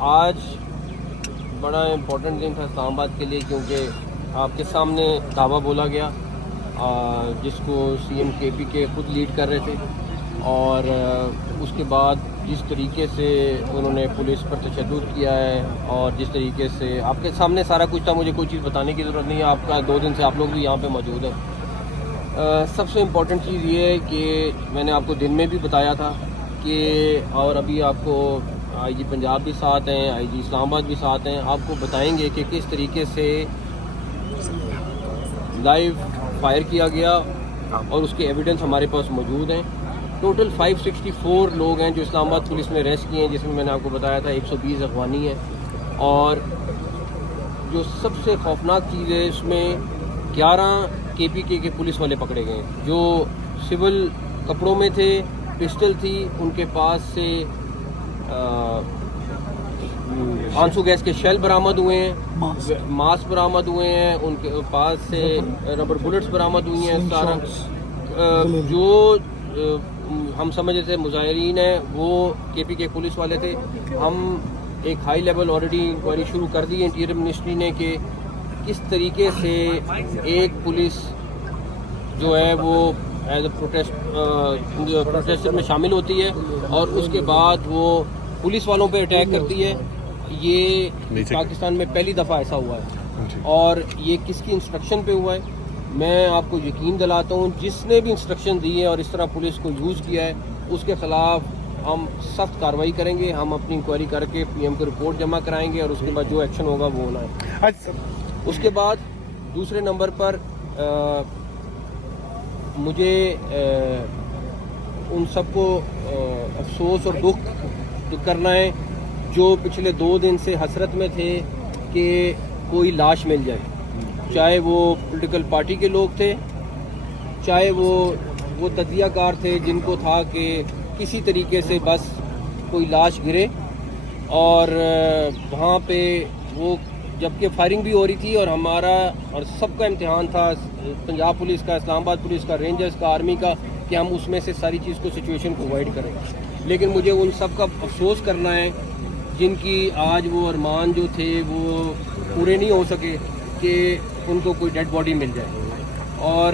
آج بڑا امپورٹنٹ دن تھا اسلام آباد کے لیے، کیونکہ آپ کے سامنے دعویٰ بولا گیا جس کو سی ایم کے پی کے خود لیڈ کر رہے تھے، اور اس کے بعد جس طریقے سے انہوں نے پولیس پر تشدد کیا ہے اور جس طریقے سے آپ کے سامنے سارا کچھ تھا، مجھے کوئی چیز بتانے کی ضرورت نہیں ہے، آپ کا 2 دن سے آپ لوگ بھی یہاں پہ موجود ہیں۔ سب سے امپورٹنٹ چیز یہ ہے کہ میں نے آپ کو دن میں بھی بتایا تھا کہ، اور ابھی آپ کو آئی جی پنجاب بھی ساتھ ہیں، آئی جی اسلام آباد بھی ساتھ ہیں، آپ کو بتائیں گے کہ کس طریقے سے لائیو فائر کیا گیا اور اس کے ایویڈنس ہمارے پاس موجود ہیں۔ ٹوٹل 564 لوگ ہیں جو اسلام آباد پولیس نے ریسٹ کیے ہیں، جس میں نے آپ کو بتایا تھا 120 افغانی ہیں، اور جو سب سے خوفناک چیز ہے اس میں 11 کے پی کے پولیس والے پکڑے گئے ہیں جو سول کپڑوں میں تھے، پسٹل تھی ان کے پاس سے، آنسو گیس کے شیل برآمد ہوئے ہیں، ماسک برآمد ہوئے ہیں، ان کے پاس سے ربر بلٹس برآمد ہوئی ہیں۔ سارا جو ہم سمجھے تھے مظاہرین ہیں وہ کے پی کے پولیس والے تھے۔ ہم ایک ہائی لیول آلریڈی انکوائری شروع کر دی ہے انٹیریئر منسٹری نے کہ کس طریقے سے ایک پولیس جو ہے وہ ایز اے پروٹیسٹر میں شامل ہوتی ہے اور اس کے بعد وہ پولیس والوں پہ اٹیک کرتی ہے۔ یہ پاکستان میں پہلی دفعہ ایسا ہوا ہے، اور یہ کس کی انسٹرکشن پہ ہوا ہے میں آپ کو یقین دلاتا ہوں، جس نے بھی انسٹرکشن دی ہے اور اس طرح پولیس کو یوز کیا ہے اس کے خلاف ہم سخت کارروائی کریں گے۔ ہم اپنی انکوائری کر کے پی ایم کو رپورٹ جمع کرائیں گے اور اس کے بعد جو ایکشن ہوگا وہ ہونا ہے۔ اس کے بعد دوسرے نمبر پر مجھے ان سب کو افسوس اور دکھ کرنا ہے جو پچھلے 2 دن سے حسرت میں تھے کہ کوئی لاش مل جائے، چاہے وہ پولیٹیکل پارٹی کے لوگ تھے، چاہے وہ تجزیہ کار تھے جن کو تھا کہ کسی طریقے سے بس کوئی لاش گرے، اور وہاں پہ وہ جبکہ فائرنگ بھی ہو رہی تھی اور ہمارا اور سب کا امتحان تھا، پنجاب پولیس کا، اسلام آباد پولیس کا، رینجرز کا، آرمی کا، کہ ہم اس میں سے ساری چیز کو سچویشن کو اوائڈ کریں۔ لیکن مجھے ان سب کا افسوس کرنا ہے جن کی آج وہ ارمان جو تھے وہ پورے نہیں ہو سکے کہ ان کو کوئی ڈیڈ باڈی مل جائے، اور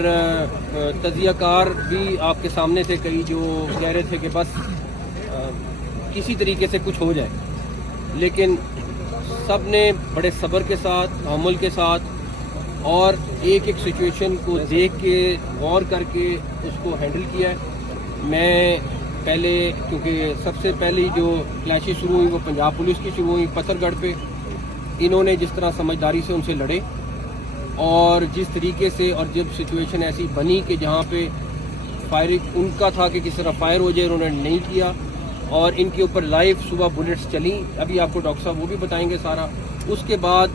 تجزیہ کار بھی آپ کے سامنے تھے کئی جو کہہ رہے تھے کہ بس کسی طریقے سے کچھ ہو جائے، لیکن سب نے بڑے صبر کے ساتھ، تحمل کے ساتھ اور ایک ایک سچویشن کو دیکھ کے غور کر کے اس کو ہینڈل کیا ہے۔ میں پہلے کیونکہ سب سے پہلی جو کلیشز شروع ہوئی وہ پنجاب پولیس کی شروع ہوئی پتھر گڑھ پہ، انہوں نے جس طرح سمجھداری سے ان سے لڑے، اور جس طریقے سے، اور جب سچویشن ایسی بنی کہ جہاں پہ فائرنگ ان کا تھا کہ کس طرح فائر ہو جائے، انہوں نے نہیں کیا، اور ان کے اوپر لائیو صبح بلٹس چلیں، ابھی آپ کو ڈاکٹر صاحب وہ بھی بتائیں گے سارا۔ اس کے بعد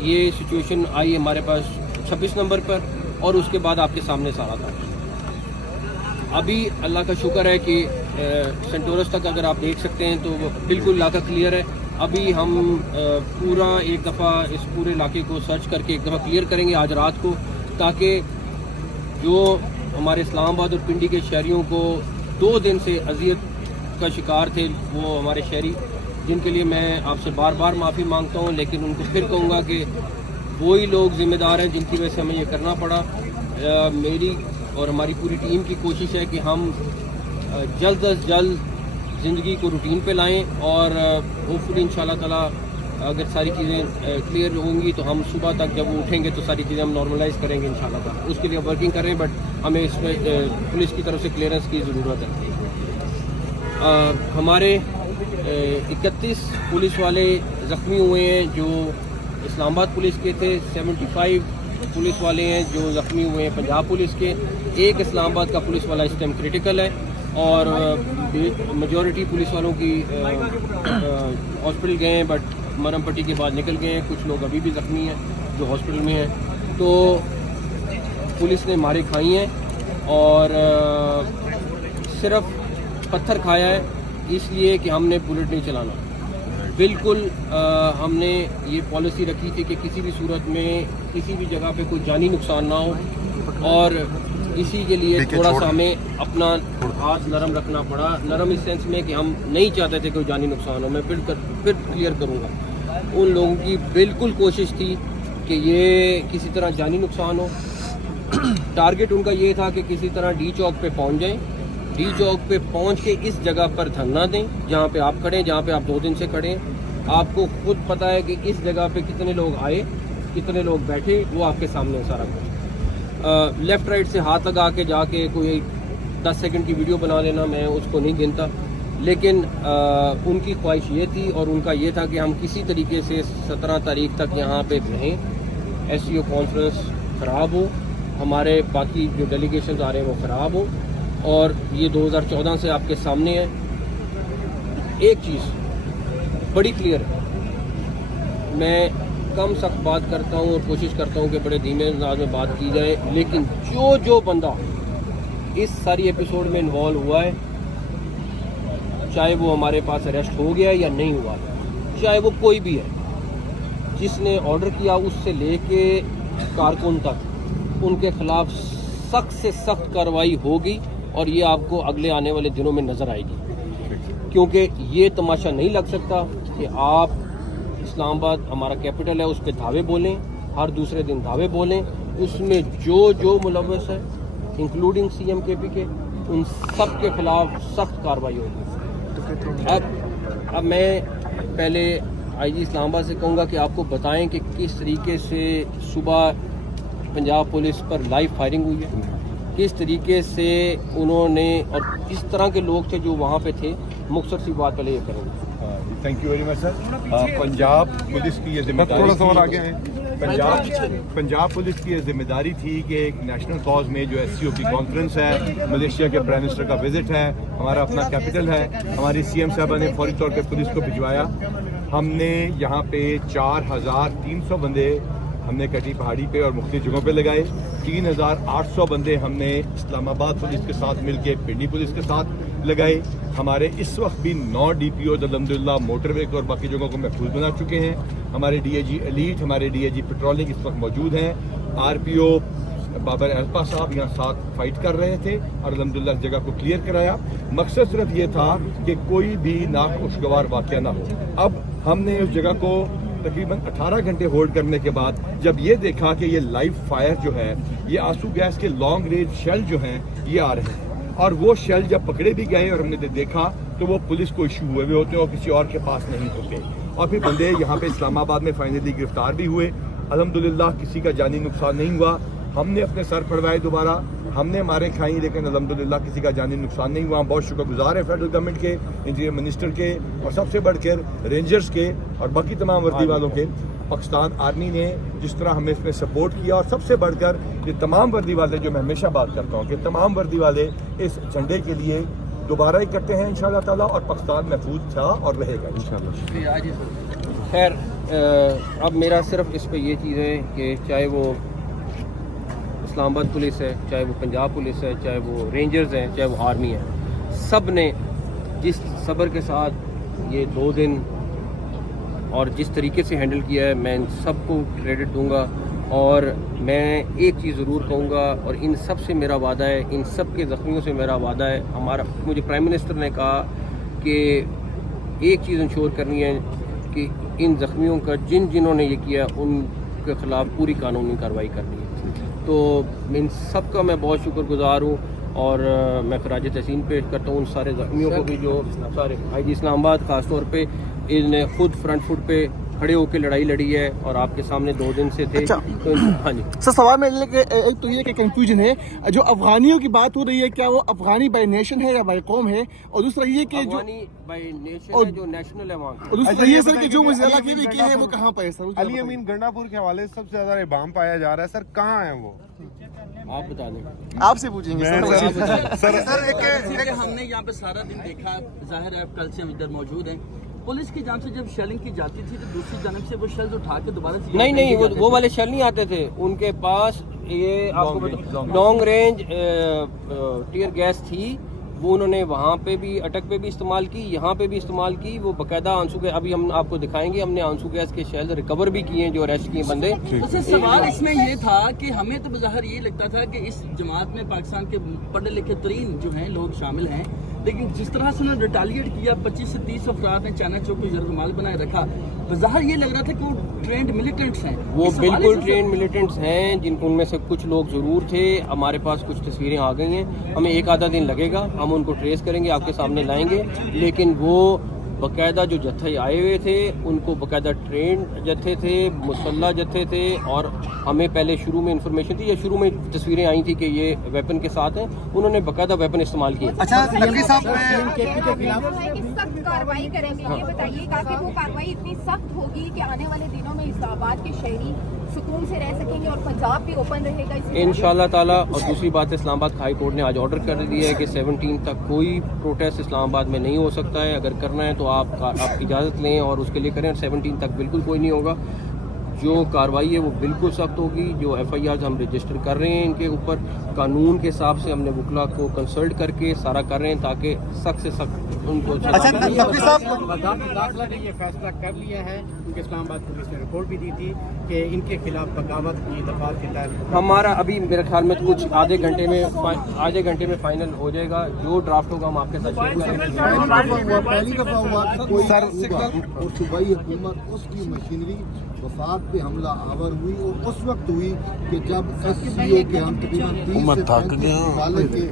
یہ سچویشن آئی ہمارے پاس 26 نمبر پر، اور اس کے بعد آپ کے سامنے سارا تھا۔ ابھی اللہ کا شکر ہے کہ سینٹورس تک اگر آپ دیکھ سکتے ہیں تو وہ بالکل علاقہ کلیئر ہے۔ ابھی ہم پورا ایک دفعہ اس پورے علاقے کو سرچ کر کے ایک دفعہ کلیئر کریں گے آج رات کو، تاکہ جو ہمارے اسلام آباد اور پنڈی کے شہریوں کو 2 دن سے اذیت کا شکار تھے وہ ہمارے شہری، جن کے لیے میں آپ سے بار بار معافی مانگتا ہوں، لیکن ان کو پھر کہوں گا کہ وہی لوگ ذمہ دار ہیں جن کی وجہ سے ہمیں یہ کرنا پڑا۔ میری اور ہماری پوری ٹیم کی کوشش ہے کہ ہم جلد از جلد زندگی کو روٹین پہ لائیں، اور ہوپ فلی ان شاء اللہ تعالیٰ اگر ساری چیزیں کلیئر ہوں گی تو ہم صبح تک جب وہ اٹھیں گے تو ساری چیزیں ہم نارملائز کریں گے ان شاء اللہ تعالیٰ۔ اس کے لیے ورکنگ کر رہے ہیں، بٹ ہمیں اس میں پولیس کی طرف سے کلیئرنس کی ضرورت ہے۔ ہمارے 31 پولیس والے زخمی ہوئے ہیں جو اسلام آباد پولیس کے تھے، 75 پولیس والے ہیں جو زخمی ہوئے ہیں پنجاب پولیس کے، ایک اسلام آباد کا پولیس والا اس ٹائم کریٹیکل ہے، اور میجورٹی پولیس والوں کی ہاسپٹل گئے ہیں، بٹ مرم پٹی کے بعد نکل گئے ہیں، کچھ لوگ ابھی بھی زخمی ہیں جو ہاسپٹل میں ہیں۔ تو پولیس نے مارے کھائی ہیں، اور صرف پتھر کھایا ہے اس لیے کہ ہم نے بلٹ نہیں چلانا۔ بالکل ہم نے یہ پالیسی رکھی تھی کہ کسی بھی صورت میں کسی بھی جگہ پہ کوئی جانی نقصان نہ ہو، اور اسی کے لیے تھوڑا سا ہمیں اپنا ہاتھ نرم رکھنا پڑا. نرم اس سینس میں کہ ہم نہیں چاہتے تھے کوئی جانی نقصان ہو. میں پھر کلیئر کروں گا, ان لوگوں کی بالکل کوشش تھی کہ یہ کسی طرح جانی نقصان ہو. ٹارگٹ ان کا یہ تھا کہ کسی طرح ڈی چوک پہ پہنچ جائیں, ڈی چوک پہ پہنچ کے اس جگہ پر دھرنا دیں جہاں پہ آپ کھڑے ہیں, جہاں پہ آپ 2 دن سے کھڑے ہیں. آپ کو خود پتہ ہے کہ اس جگہ پہ کتنے لوگ آئے, کتنے لوگ بیٹھے, وہ آپ کے سامنے سارا کچھ. لیفٹ رائٹ سے ہاتھ لگا کے جا کے کوئی 10 سیکنڈ کی ویڈیو بنا لینا, میں اس کو نہیں گنتا, لیکن ان کی خواہش یہ تھی اور ان کا یہ تھا کہ ہم کسی طریقے سے 17 تاریخ تک یہاں پہ رہیں. ایس سی او کانفرنس خراب ہو, ہمارے باقی جو ڈیلیگیشنز آ رہے ہیں وہ خراب ہو, اور یہ 2014 سے آپ کے سامنے ہے. ایک چیز بڑی کلیئر ہے, میں کم سخت بات کرتا ہوں اور کوشش کرتا ہوں کہ بڑے دھیمے انداز میں بات کی جائے, لیکن جو بندہ اس ساری ایپیسوڈ میں انوالو ہوا ہے, چاہے وہ ہمارے پاس اریسٹ ہو گیا ہے یا نہیں ہوا, چاہے وہ کوئی بھی ہے, جس نے آرڈر کیا اس سے لے کے کارکن تک, ان کے خلاف سخت سے سخت کارروائی ہوگی, اور یہ آپ کو اگلے آنے والے دنوں میں نظر آئے گی. کیونکہ یہ تماشا نہیں لگ سکتا کہ آپ اسلام آباد ہمارا کیپٹل ہے, اس پہ دھاوے بولیں, ہر دوسرے دن دھاوے بولیں, اس میں جو ملوث ہے انکلوڈنگ سی ایم کے پی کے, ان سب کے خلاف سخت کارروائی ہوگی. اب میں پہلے آئی جی اسلام آباد سے کہوں گا کہ آپ کو بتائیں کہ کس طریقے سے صبح پنجاب پولیس پر لائیو فائرنگ ہوئی ہے, کس طریقے سے انہوں نے, اور کس طرح کے لوگ تھے جو وہاں پہ تھے. مختصر سی بات پہلے یہ کریں گے. Thank you very much sir. Punjab police کی یہ ذمہ داری پنجاب پولیس کی یہ ذمہ داری تھی کہ ایک نیشنل کاز میں جو ایس سی او کی کانفرنس ہے, ملیشیا کے پرائم منسٹر کا وزٹ ہے, ہمارا اپنا کیپٹل ہے, ہماری سی ایم صاحبہ نے فوری طور پہ پولیس کو بھجوایا. ہم نے یہاں پہ 4300 بندے ہم نے کٹی پہاڑی پہ اور مختلف جگہوں پہ لگائے. 3800 بندے ہم نے اسلام آباد پولیس کے ساتھ مل کے پنڈی پولیس کے ساتھ لگائے. ہمارے اس وقت بھی 9 ڈی پی اوز الحمدللہ موٹر وے اور باقی جگہوں کو محفوظ بنا چکے ہیں. ہمارے ڈی اے جی ایلیٹ, ہمارے ڈی اے جی پیٹرولنگ اس وقت موجود ہیں. آر پی او بابر الپا صاحب یہاں ساتھ فائٹ کر رہے تھے اور الحمدللہ اس جگہ کو کلیئر کرایا. مقصد صرف یہ تھا کہ کوئی بھی ناخوشگوار واقعہ نہ ہو. اب ہم نے اس جگہ کو تقریباً 18 گھنٹے ہولڈ کرنے کے بعد جب یہ دیکھا کہ یہ لائیو فائر جو ہے, یہ آنسو گیس کے لانگ رینج شیل جو ہیں یہ آ رہے ہیں, اور وہ شیل جب پکڑے بھی گئے اور ہم نے دیکھا تو وہ پولیس کو ایشو ہوئے ہوئے ہوتے ہیں اور کسی اور کے پاس نہیں ہوتے. اور پھر بندے یہاں پہ اسلام آباد میں فائنلی گرفتار بھی ہوئے. الحمدللہ کسی کا جانی نقصان نہیں ہوا. ہم نے اپنے سر پڑوائے دوبارہ, ہم نے مارے کھائیں, لیکن الحمدللہ کسی کا جانی نقصان نہیں ہوا. ہم بہت شکر گزار ہیں فیڈرل گورنمنٹ کے, انٹیریئر منسٹر کے, اور سب سے بڑھ کر رینجرز کے اور باقی تمام وردی والوں کے. پاکستان آرمی نے جس طرح ہمیں اس میں سپورٹ کیا, اور سب سے بڑھ کر یہ تمام وردی والے, جو میں ہمیشہ بات کرتا ہوں کہ تمام وردی والے اس جھنڈے کے لیے دوبارہ اکٹھے ہیں انشاءاللہ تعالیٰ, اور پاکستان محفوظ تھا اور رہے گا انشاءاللہ. خیر, اب میرا صرف اس پہ یہ چیز ہے کہ چاہے وہ اسلام آباد پولیس ہے, چاہے وہ پنجاب پولیس ہے, چاہے وہ رینجرز ہیں, چاہے وہ آرمی ہے, سب نے جس صبر کے ساتھ یہ 2 دن اور جس طریقے سے ہینڈل کیا ہے, میں ان سب کو کریڈٹ دوں گا. اور میں ایک چیز ضرور کہوں گا, اور ان سب سے میرا وعدہ ہے, ان سب کے زخمیوں سے میرا وعدہ ہے. مجھے پرائم منسٹر نے کہا کہ ایک چیز انشور کرنی ہے کہ ان زخمیوں کا جنہوں نے یہ کیا ان کے خلاف پوری قانونی کارروائی کرنی ہے. تو ان سب کا میں بہت شکر گزار ہوں, اور میں خراج تحسین پیش کرتا ہوں ان سارے زخمیوں کو بھی جو سارے آئی جی اسلام آباد خاص طور پہ ان نے خود فرنٹ فٹ پہ کھڑے ہو کے لڑائی لڑی ہے, اور آپ کے سامنے 2 دن سے تھے. تو ہاں جی سر, سوال میرے لیے ایک تو یہ کہ کنفیوژن ہے, جو افغانیوں کی بات ہو رہی ہے کیا وہ افغانی بائی نیشن ہے یا بائی قوم ہے, اور دوسرا یہ کہ جو افغانی بائی نیشن ہے جو نیشنل ہے وہاں, اور دوسرا یہ سر کہ جو وزیر کی بھی کی ہے وہ کہاں پہ ہے سر؟ علی امین گنڈا پور کے حوالے سے سب سے زیادہ ابہام پایا جا رہا ہے, سر کہاں ہیں وہ؟ آپ بتا دیں. آپ سے پوچھیں گے سر. ہم نے یہاں پہ سارا دن دیکھا, ظاہر ہے کل سے ہم ادھر موجود ہیں. پولیس کی جانب سے جب شیلنگ کی جاتی تھی تو دوسری جانب سے وہ شیلز اٹھا کے دوبارہ سے نہیں وہ والے شیل نہیں آتے تھے ان کے پاس. یہ آپ کو لانگ رینج ٹیئر گیس تھی, وہ انہوں نے وہاں پہ بھی اٹک پہ بھی استعمال کی, یہاں پہ بھی استعمال کی. وہ باقاعدہ آنسو گیس, ابھی ہم آپ کو دکھائیں گے, ہم نے آنسو گیس کے شیل ریکور بھی کیے ہیں جو اریسٹ کیے بندے. اسے سوال اس میں یہ تھا کہ ہمیں تو بظاہر یہ لگتا تھا کہ اس جماعت میں پاکستان کے پڑھے لکھے ترین جو ہیں لوگ شامل ہیں, لیکن جس طرح سے انہوں نے ریٹیلیٹ کیا, 25 سے 30 افراد نے چائنا چوک کو یرغمال بنائے رکھا, بظاہر یہ لگ رہا تھا کہ وہ ٹرینڈ ملیٹنٹس ہیں. وہ اس حوالے بالکل سے ٹرینڈ ملیٹنٹس ہیں, جن ان میں سے کچھ لوگ ضرور تھے. ہمارے پاس کچھ تصویریں آ گئی ہیں, ہمیں ایک آدھا دن لگے گا, ہم ان کو ٹریس کریں گے, آپ کے سامنے لائیں گے. لیکن وہ باقاعدہ جو جتھے آئے ہوئے تھے ان کو باقاعدہ ٹرینڈ جتھے تھے, مسلح جتھے تھے, اور ہمیں پہلے شروع میں انفارمیشن تھی یا شروع میں تصویریں آئی تھی کہ یہ ویپن کے ساتھ ہیں, انہوں نے باقاعدہ ویپن استعمال کیے. اچھا تقی صاحب سخت کارروائی کریں گے, یہ بتائیے گا کہ وہ کارروائی اتنی سخت ہوگی کہ آنے والے دنوں میں اسلام آباد کے شہری سکون سے رہ سکیں گے اور پنجاب بھی اوپن رہے گا انشاءاللہ تعالیٰ. اور دوسری بات, اسلام آباد ہائی کورٹ نے آج آرڈر کر دیا ہے کہ 17 تک کوئی پروٹیسٹ اسلام آباد میں نہیں ہو سکتا ہے. اگر کرنا ہے تو آپ کی اجازت لیں اور اس کے لیے کریں. 17 تک بالکل کوئی نہیں ہوگا. جو کارروائی ہے وہ بالکل سخت ہوگی. جو ایف آئی آرز ہم رجسٹر کر رہے ہیں ان کے اوپر قانون کے حساب سے ہم نے وکلا کو کنسلٹ کر کے سارا کر رہے ہیں تاکہ سخت سے سخت ان کو. اچھا تقی صاحب داخلہ نے یہ فیصلہ کر لیا ہے, کیونکہ اسلام آباد پولیس نے رپورٹ بھی دی تھی کہ ان کے خلاف بغاوت کی دفعات کے تحت ہمارا ابھی میرے خیال میں کچھ آدھے گھنٹے میں فائنل ہو جائے گا. جو ڈرافٹ ہوگا ہم آپ کے ساتھ شیئر کریں گے. پہلی دفعہ ہوا کہ کوئی اور صوبائی حکومت اس کی مشینری وفاق پہ حملہ آور ہوئی, اور اس وقت ہوئی کہ جب ایس سی او کے ہم تقریباً 30 سے 35 ڈالر کے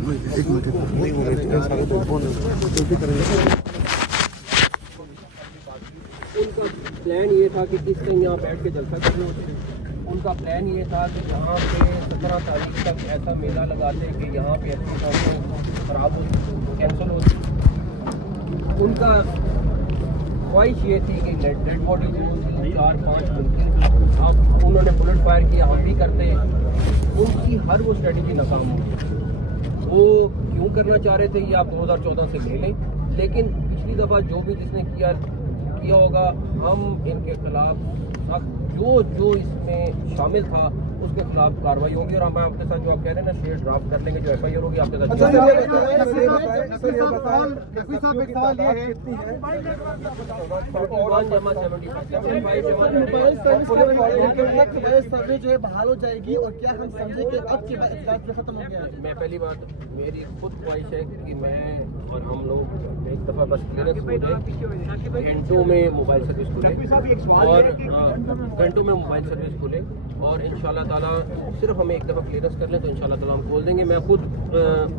ان کا پلان یہ تھا کہ کس دن یہاں بیٹھ کے جلسہ کرنا ہوتے. ان کا پلان یہ تھا کہ یہاں پہ 17 تاریخ تک ایسا میلہ لگاتے کہ یہاں پہ اپنی قومیں خراب ہو کینسل ہوتی. ان کا خواہش یہ تھی کہ ڈیڈ باڈی جو 4-5 ممکن. اب انہوں نے بلٹ فائر کیا, ہم بھی کرتے ہیں. ان کی ہر وہ اسٹریٹجی ناکام ہو. وہ کیوں کرنا چاہ رہے تھے یہ آپ 2014 سے لے لیں, لیکن پچھلی دفعہ جو بھی جس نے کیا ہوگا, ہم ان کے خلاف جو اس میں شامل تھا اس کے خلاف کارروائی ہوگی. اور ہم آپ کے ساتھ جو آپ کہہ رہے ہیں نا شیئر ڈرافٹ کر لیں گے, جو ایف آئی آر ہوگی آپ کے ساتھ. جو ہے بحال ہو جائے گی, اور کیا ہم سمجھیں کہ اب کے بعد اخلاق جو ختم ہو گیا ہے؟ میں پہلی بات میری خود خواہش ہے کہ میں اور ہم لوگ ایک دفعہ بس گھنٹوں میں موبائل سروس کھولے, اور گھنٹوں میں موبائل سروس کھولے, اور انشاءاللہ تعالیٰ صرف ہمیں ایک دفعہ کلیئرنس کر لیں تو انشاءاللہ تعالیٰ ہم کھول دیں گے. میں خود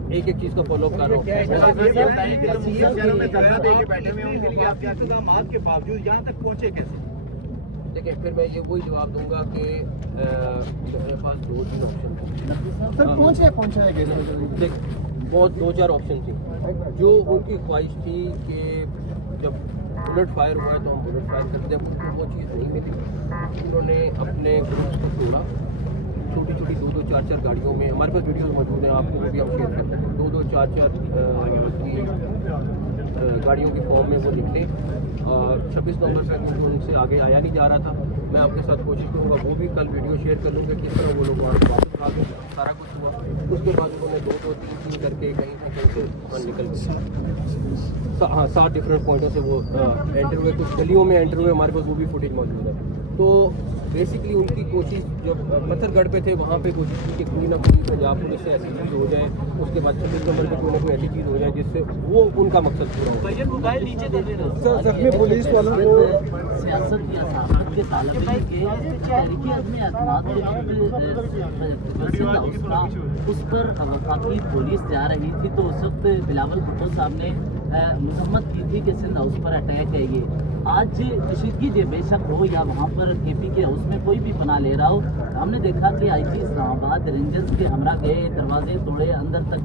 ایک چیز کا فالو اپ کر رہا ہوں. دیکھیں پھر میں یہ وہی جواب دوں گا کہ میرے پاس 2-3 آپشن تھے. پہنچایا گیا بہت 2-4 آپشن تھی. جو ان کی خواہش تھی کہ جب بلٹ فائر ہوا ہے تو ہم بلٹ فائر کرتے ہیں, وہ چیز نہیں ملی. انہوں نے اپنے گروپس کو توڑا, چھوٹی 2-4 گاڑیوں میں. ہمارے پاس ویڈیوز موجود ہیں, آپ کو بھی ہم شیئر کرتے ہیں. 2-4 گاڑیوں کی فارم میں وہ نکلے. 26 نومبر تک ان سے آگے آیا نہیں جا رہا تھا. میں آپ کے ساتھ کوشش کروں گا, وہ بھی کل ویڈیو شیئر کر لوں گا کس طرح وہ لوگ واپس آ گئے. سارا کچھ ہوا. اس کے بعد انہوں نے 2-3 کر کے کہیں سے نکل گئے. 7 ڈفرینٹ پوائنٹوں سے وہ انٹر ہوئے, کچھ گلیوں میں انٹر ہوئے. ہمارے پاس وہ بھی فوٹیج موجود ہے. تو بیسکلی ان کی کوشش جب پتھر گڑھ پہ تھے وہاں پہ کوشش کی کہ کوئی نہ کوئی پنجاب پولیس سے ایسی چیز ہو جائے, اس کے بعد 26 نمبر پہ کوئی نہ کوئی ایسی چیز ہو جائے جس سے وہ ان کا مقصد پورا ہو. زخمی پولیس والوں کو سیاست یا صحافت کے تعلق ہے کہ تحریک عدم اعتماد اس پر وفاقی پولیس جا رہی تھی تو اس وقت بلاول بھٹو صاحب نے مذمت کی تھی کہ سندھ ہاؤس پر اٹیک ہے. یہ آج کشیدگی جو بے شک ہو یا وہاں پر کے پی کے ہاؤس میں کوئی بھی پناہ لے رہا ہو, ہم نے دیکھا کہ آئی جی اسلام آباد رینجرز کے ہمراہ گئے, دروازے توڑے, اندر تک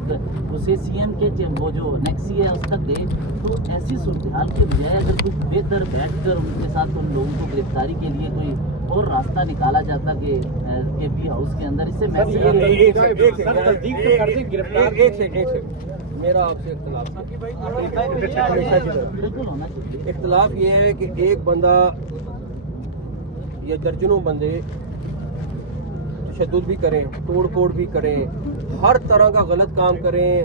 اسے سی ایم کے وہ جو نیکسی ہے اس تک گئے. تو ایسی صورتحال کے بجائے اگر کچھ بہتر بیٹھ کر ان کے ساتھ ان لوگوں کو گرفتاری کے لیے کوئی اور راستہ نکالا جاتا کہ کے پی ہاؤس کے اندر, اس سے میرا آپ سے اختلاف یہ ہے کہ ایک بندہ یا درجنوں بندے تشدد بھی کریں, توڑ پھوڑ بھی کریں, ہر طرح کا غلط کام کریں,